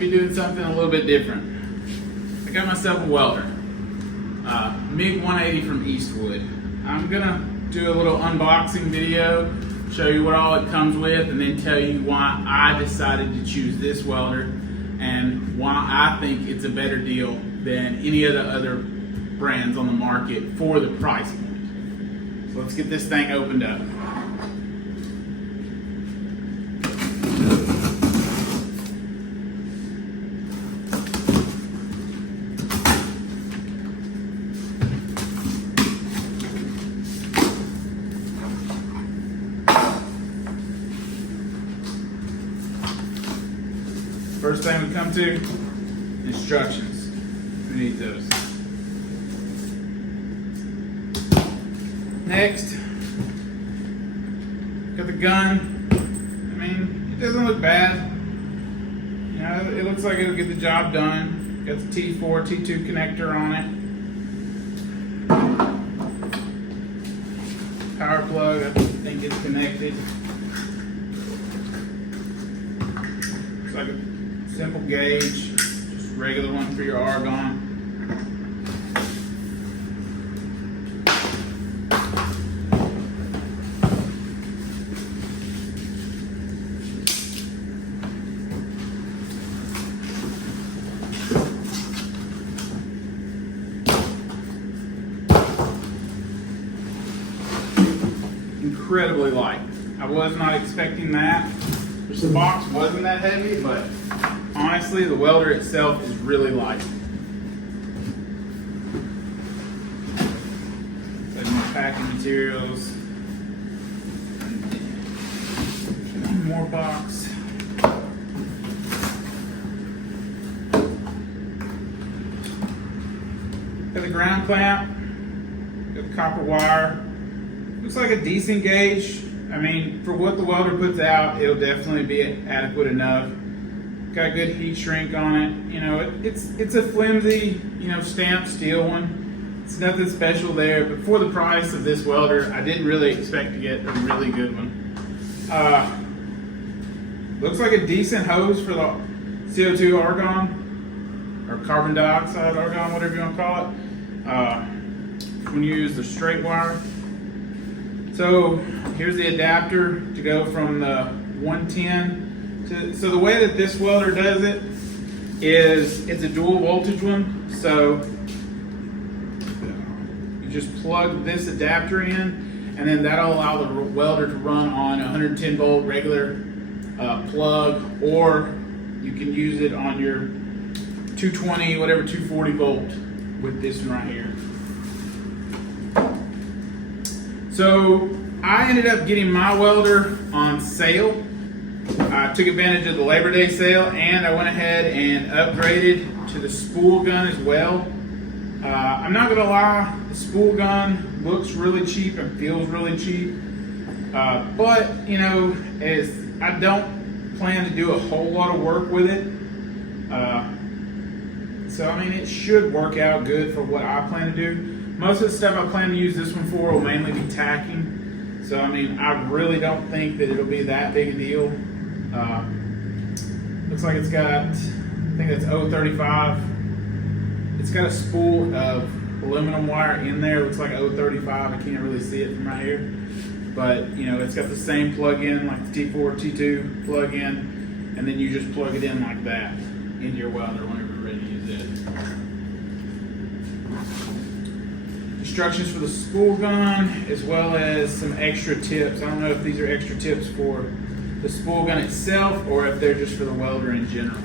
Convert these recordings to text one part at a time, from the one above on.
be doing something a little bit different. I got myself a welder, MiG 180 from Eastwood. I'm gonna do a little unboxing video, show you what all it comes with, and then tell you why I decided to choose this welder and why I think it's a better deal than any of the other brands on the market for the price point. So let's get this thing opened up. First thing we come to, instructions. We need those. Next, got the gun. I mean, it doesn't look bad. You know, it looks like it'll get the job done. Got the T4, T2 connector on it. Power plug, I think it's connected. Looks like a simple gauge, just regular one for your argon. Incredibly light. I was not expecting that. The box wasn't that heavy, but honestly, the welder itself is really light. More packing materials. One more box. Got the ground clamp. Got the copper wire. Looks like a decent gauge. I mean, for what the welder puts out, it'll definitely be adequate enough. Got good heat shrink on it. You know, it's a flimsy, stamped steel one. It's nothing special there, but for the price of this welder, I didn't really expect to get a really good one. Looks like a decent hose for the CO2 argon, or carbon dioxide argon, whatever you want to call it. When you use the straight wire. So here's the adapter to go from the 110 to, so the way that this welder does it is it's a dual voltage one. So you just plug this adapter in, and then that'll allow the welder to run on a 110 volt regular plug, or you can use it on your 220, whatever, 240 volt with this one right here. So I ended up getting my welder on sale. I took advantage of the Labor Day sale, and I went ahead and upgraded to the spool gun as well. I'm not gonna lie, the spool gun looks really cheap and feels really cheap. But as I don't plan to do a whole lot of work with it. So I mean, it should work out good for what I plan to do. Most of the stuff I plan to use this one for will mainly be tacking. So I mean, I really don't think that it'll be that big a deal. Looks like it's got, I think that's 035. It's got a spool of aluminum wire in there. Looks like 035. I can't really see it from right here. But it's got the same plug-in like the T4, T2 plug-in, and then you just plug it in like that into your welder whenever you're ready to use it. Instructions for the spool gun, as well as some extra tips. I don't know if these are extra tips for the spool gun itself or if they're just for the welder in general.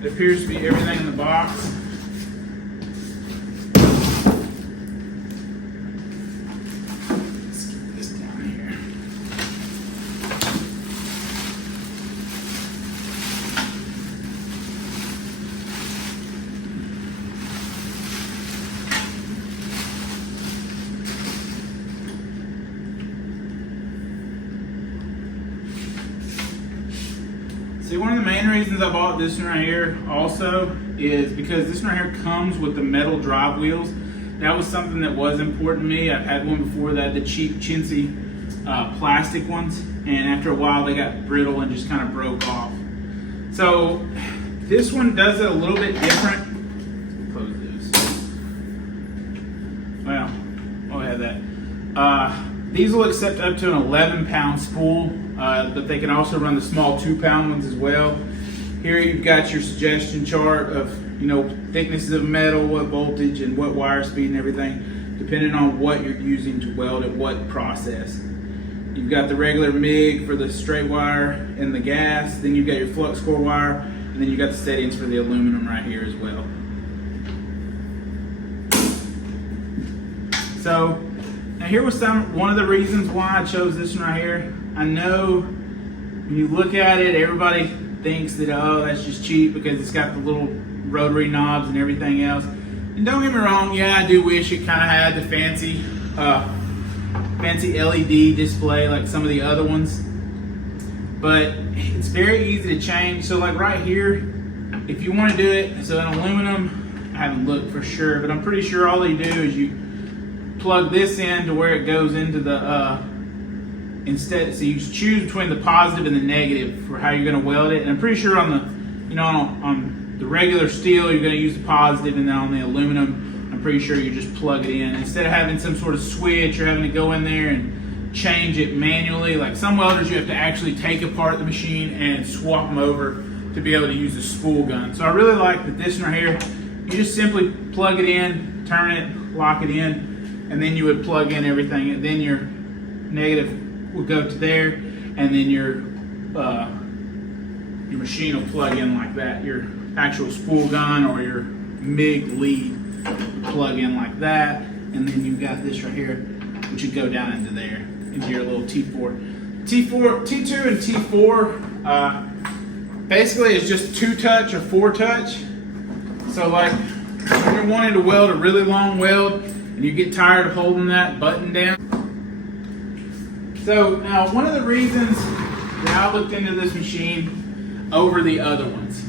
It appears to be everything in the box. Let's get this down here. See, one of the main reasons I bought this one right here also is because this one right here comes with the metal drive wheels that was something that was important to me. I've had one before that, the cheap chintzy plastic ones, and after a while they got brittle and just kind of broke off. So this one does it a little bit different. Close this. Well, I'll have that. These will accept up to an 11-pound spool, but they can also run the small 2-pound ones as well. Here you've got your suggestion chart of, thicknesses of metal, what voltage and what wire speed and everything, depending on what you're using to weld at what process. You've got the regular MiG for the straight wire and the gas, then you've got your flux core wire, and then you've got the settings for the aluminum right here as well. So, now here was one of the reasons why I chose this one right here. I know when you look at it, everybody thinks that, oh, that's just cheap because it's got the little rotary knobs and everything else. And don't get me wrong, yeah, I do wish it kind of had the fancy LED display like some of the other ones. But it's very easy to change. So like right here, if you want to do it, so in aluminum, I haven't looked for sure, but I'm pretty sure all they do is you plug this in to where it goes into the instead, so you choose between the positive and the negative for how you're going to weld it. And I'm pretty sure on the on the regular steel you're going to use the positive, and then on the aluminum I'm pretty sure you just plug it in instead of having some sort of switch or having to go in there and change it manually. Like some welders, you have to actually take apart the machine and swap them over to be able to use the spool gun. So I really like that this one right here, you just simply plug it in, turn it, lock it in, and then you would plug in everything, and then your negative will go to there, and then your machine will plug in like that. Your actual spool gun or your MiG lead will plug in like that, and then you've got this right here, which would go down into there, into your little T4. T2 and T4 basically is just 2-touch or 4-touch. So like when you're wanting to weld a really long weld and you get tired of holding that button down. So now one of the reasons that I looked into this machine over the other ones.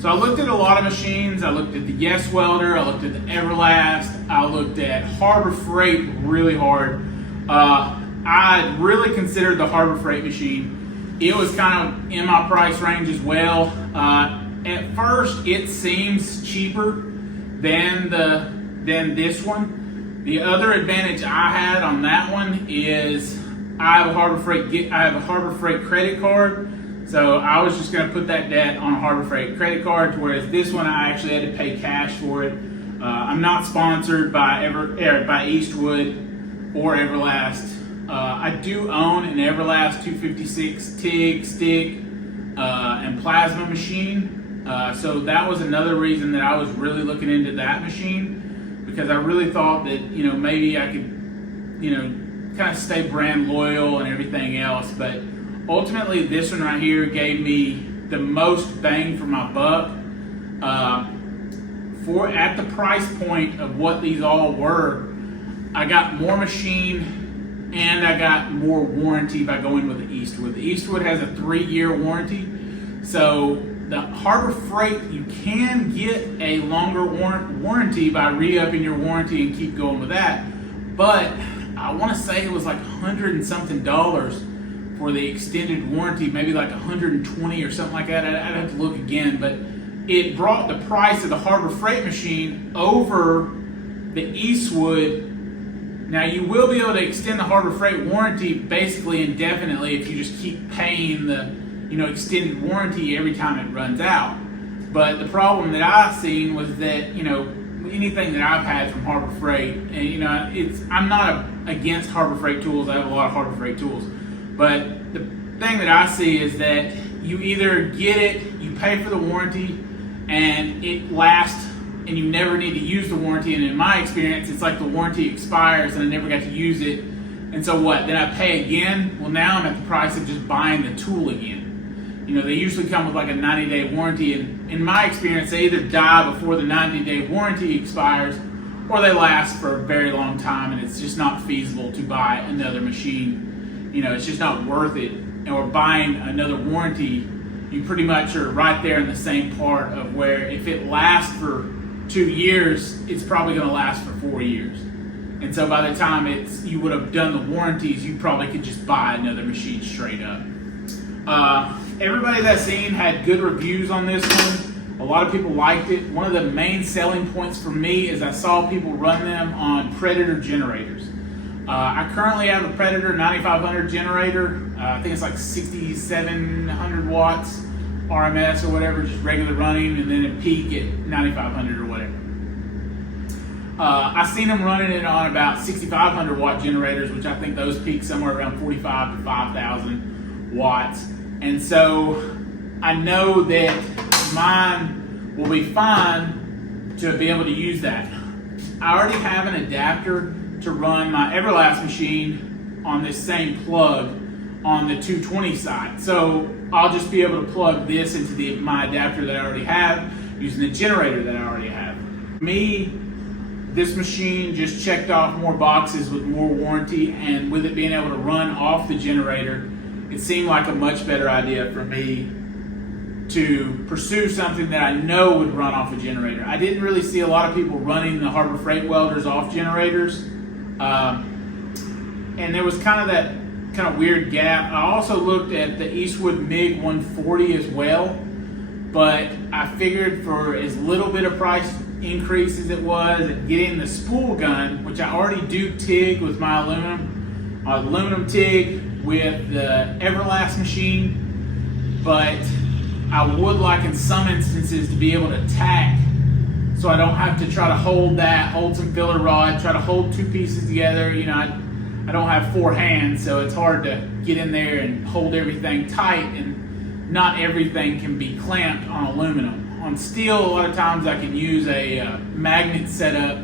So I looked at a lot of machines. I looked at the Yes Welder, I looked at the Everlast, I looked at Harbor Freight really hard. I really considered the Harbor Freight machine. It was kind of in my price range as well. At first, it seems cheaper than this one. The other advantage I had on that one is I have a Harbor Freight credit card. So I was just going to put that debt on a Harbor Freight credit card, whereas this one I actually had to pay cash for it. I'm not sponsored by Eastwood or Everlast. I do own an Everlast 256 TIG stick and plasma machine. So that was another reason that I was really looking into that machine, because I really thought that maybe I could kind of stay brand loyal and everything else. But ultimately, this one right here gave me the most bang for my buck. At the price point of what these all were, I got more machine and I got more warranty by going with the Eastwood. The Eastwood has a 3-year warranty. So the Harbor Freight, you can get a longer warranty by re-upping your warranty and keep going with that. But I want to say it was like $100 and something for the extended warranty, maybe like $120 or something like that. I'd have to look again, but it brought the price of the Harbor Freight machine over the Eastwood. Now you will be able to extend the Harbor Freight warranty basically indefinitely if you just keep paying the extended warranty every time it runs out. But the problem that I've seen was that anything that I've had from Harbor Freight, and I'm not against Harbor Freight tools. I have a lot of Harbor Freight tools. But the thing that I see is that you either get it, you pay for the warranty, and it lasts, and you never need to use the warranty. And in my experience, it's like the warranty expires and I never got to use it. And so what? Then I pay again? Well, now I'm at the price of just buying the tool again. They usually come with like a 90-day warranty, and in my experience, they either die before the 90-day warranty expires, or they last for a very long time, and it's just not feasible to buy another machine. It's just not worth it. Or buying another warranty, you pretty much are right there in the same part of where if it lasts for 2 years, it's probably going to last for 4 years. And so by the time you would have done the warranties, you probably could just buy another machine straight up. Everybody that I've seen had good reviews on this one. A lot of people liked it. One of the main selling points for me is I saw people run them on Predator generators. I currently have a Predator 9500 generator. I think it's like 6700 watts RMS or whatever, just regular running, and then at peak at 9500 or whatever. I've seen them running it on about 6500 watt generators, which I think those peak somewhere around 45 to 5000 watts. And so I know that mine will be fine to be able to use that. I already have an adapter to run my Everlast machine on this same plug on the 220 side. So I'll just be able to plug this into my adapter that I already have using the generator that I already have. For me, this machine just checked off more boxes with more warranty, and with it being able to run off the generator, it seemed like a much better idea for me to pursue something that I know would run off a generator. I didn't really see a lot of people running the Harbor Freight welders off generators. And there was kind of that weird gap. I also looked at the Eastwood MiG 140 as well, but I figured for as little bit of price increase as it was, and getting the spool gun, which I already do TIG with my aluminum TIG with the Everlast machine, but I would like in some instances to be able to tack, so I don't have to try to hold some filler rod, try to hold two pieces together. You know, I don't have 4 hands, so it's hard to get in there and hold everything tight, and not everything can be clamped on aluminum. On steel, a lot of times I can use a magnet setup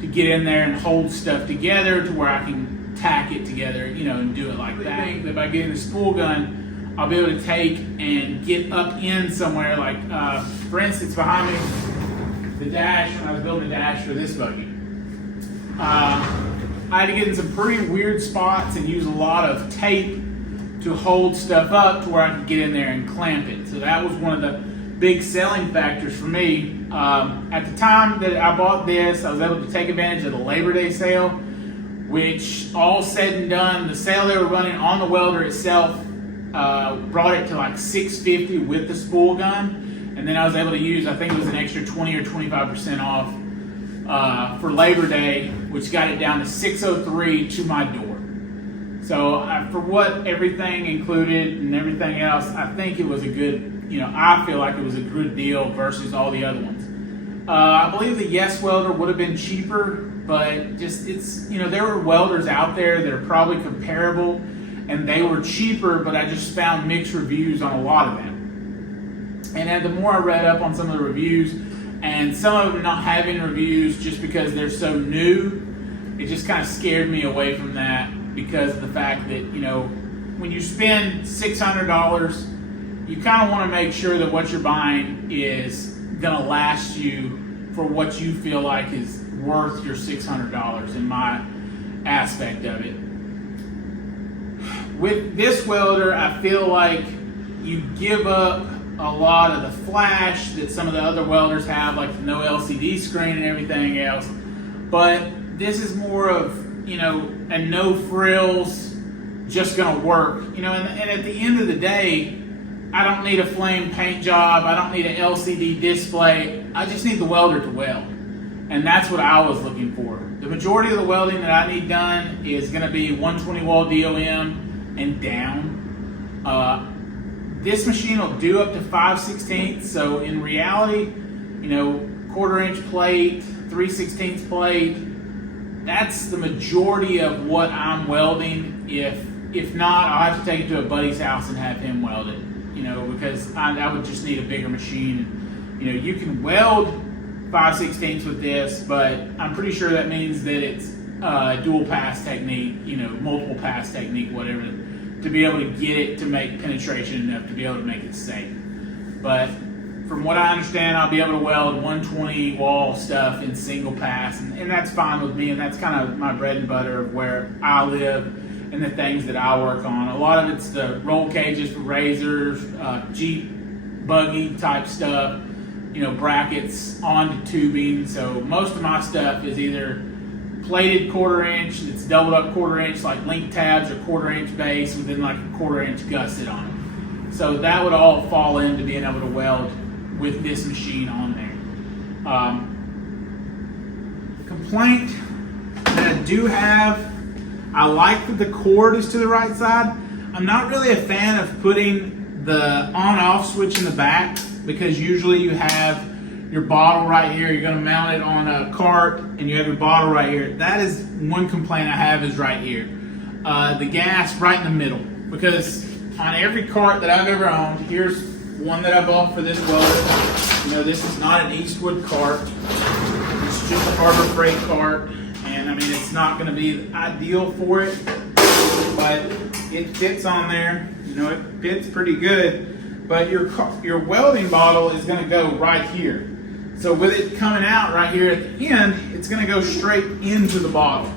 to get in there and hold stuff together to where I can tack it together, you know, and do it like that. I think that by getting the spool gun, I'll be able to take and get up in somewhere, like for instance behind me, the dash, when I was building a dash for this buggy. I had to get in some pretty weird spots and use a lot of tape to hold stuff up to where I could get in there and clamp it. So that was one of the big selling factors for me. At the time that I bought this, I was able to take advantage of the Labor Day sale, which all said and done, the sale they were running on the welder itself brought it to like $650 with the spool gun, and then I was able to use, I think it was an extra 20 or 25% off for Labor Day, which got it down to $603 to my door. So for what everything included and everything else, I think it was a good, you know, I feel like it was a good deal versus all the other ones. I believe the Yes welder would have been cheaper, but just it's, you know, there were welders out there that are probably comparable and they were cheaper, but I just found mixed reviews on a lot of them. And then the more I read up on some of the reviews, and some of them not having reviews just because they're so new, it just kind of scared me away from that, because of the fact that, you know, when you spend $600, you kind of want to make sure that what you're buying is going to last you for what you feel like is worth your $600 in my aspect of it. With this welder, I feel like you give up a lot of the flash that some of the other welders have, like the no LCD screen and everything else. But this is more of, you know, a no frills, just gonna work. You know, and at the end of the day, I don't need a flame paint job, I don't need an LCD display, I just need the welder to weld. And that's what I was looking for. The majority of the welding that I need done is gonna be 120 wall DOM and down. This machine will do up to 5/16, so in reality, you know, 1/4 inch plate, 3/16 plate, that's the majority of what I'm welding. If not, I'll have to take it to a buddy's house and have him weld it, you know, because I would just need a bigger machine. You know, you can weld 5/16 with this, but I'm pretty sure that means that it's dual pass technique, you know, multiple pass technique, whatever, to be able to get it to make penetration enough to be able to make it safe. But from what I understand, I'll be able to weld 120 wall stuff in single pass, and that's fine with me, and that's kind of my bread and butter of where I live and the things that I work on. A lot of it's the roll cages for razors, Jeep, buggy type stuff, brackets onto tubing. So most of my stuff is either plated 1/4 inch, it's doubled up 1/4 inch, like link tabs, or 1/4 inch base with then like a 1/4 inch gusset on it. So that would all fall into being able to weld with this machine on there. Complaint that I do have, I like that the cord is to the right side. I'm not really a fan of putting the on-off switch in the back, because usually you have your bottle right here, you're going to mount it on a cart, and you have your bottle right here. That is one complaint I have, is right here. The gas right in the middle, because on every cart that I've ever owned, here's one that I bought for this welder. This is not an Eastwood cart. It's just a Harbor Freight cart, and I mean, it's not going to be ideal for it, but it fits on there. It fits pretty good, but your welding bottle is going to go right here. So with it coming out right here at the end, it's going to go straight into the bottle.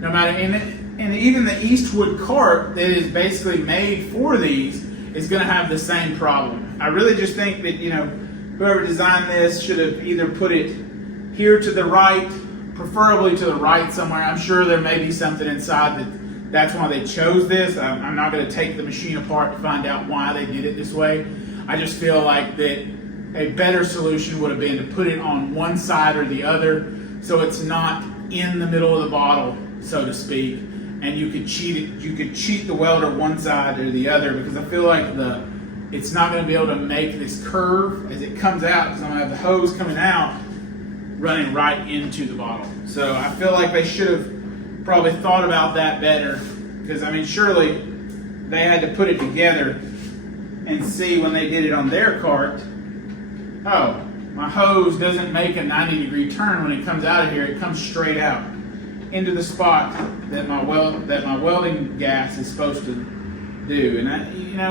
No matter, and even the Eastwood cart that is basically made for these is going to have the same problem. I really just think that whoever designed this should have either put it here to the right, preferably to the right somewhere. I'm sure there may be something inside that's why they chose this. I'm not going to take the machine apart to find out why they did it this way. I just feel like that a better solution would have been to put it on one side or the other, so it's not in the middle of the bottle, so to speak, and you could cheat it. You could cheat the welder one side or the other, because I feel like it's not going to be able to make this curve as it comes out, because I'm going to have the hose coming out running right into the bottle. So I feel like they should have probably thought about that better, because I mean, surely they had to put it together and see when they did it on their cart, oh, my hose doesn't make a 90-degree turn when it comes out of here. It comes straight out into the spot that my welding gas is supposed to do. And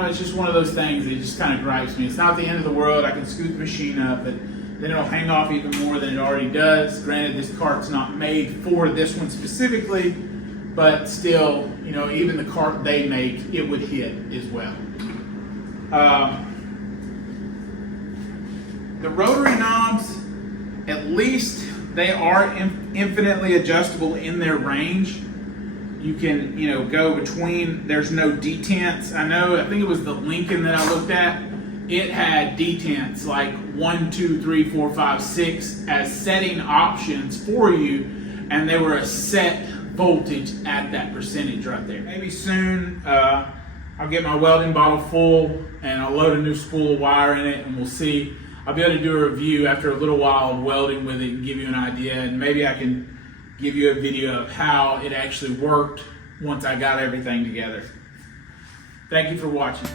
it's just one of those things that just kind of gripes me. It's not the end of the world. I can scoot the machine up, but then it'll hang off even more than it already does. Granted, this cart's not made for this one specifically, but still, even the cart they make, it would hit as well. The rotary knobs, at least they are infinitely adjustable in their range. You can, go between, there's no detents. I think it was the Lincoln that I looked at. It had detents like 1, 2, 3, 4, 5, 6 as setting options for you, and they were a set voltage at that percentage right there. Maybe soon I'll get my welding bottle full and I'll load a new spool of wire in it, and we'll see. I'll be able to do a review after a little while of welding with it and give you an idea, and maybe I can give you a video of how it actually worked once I got everything together. Thank you for watching.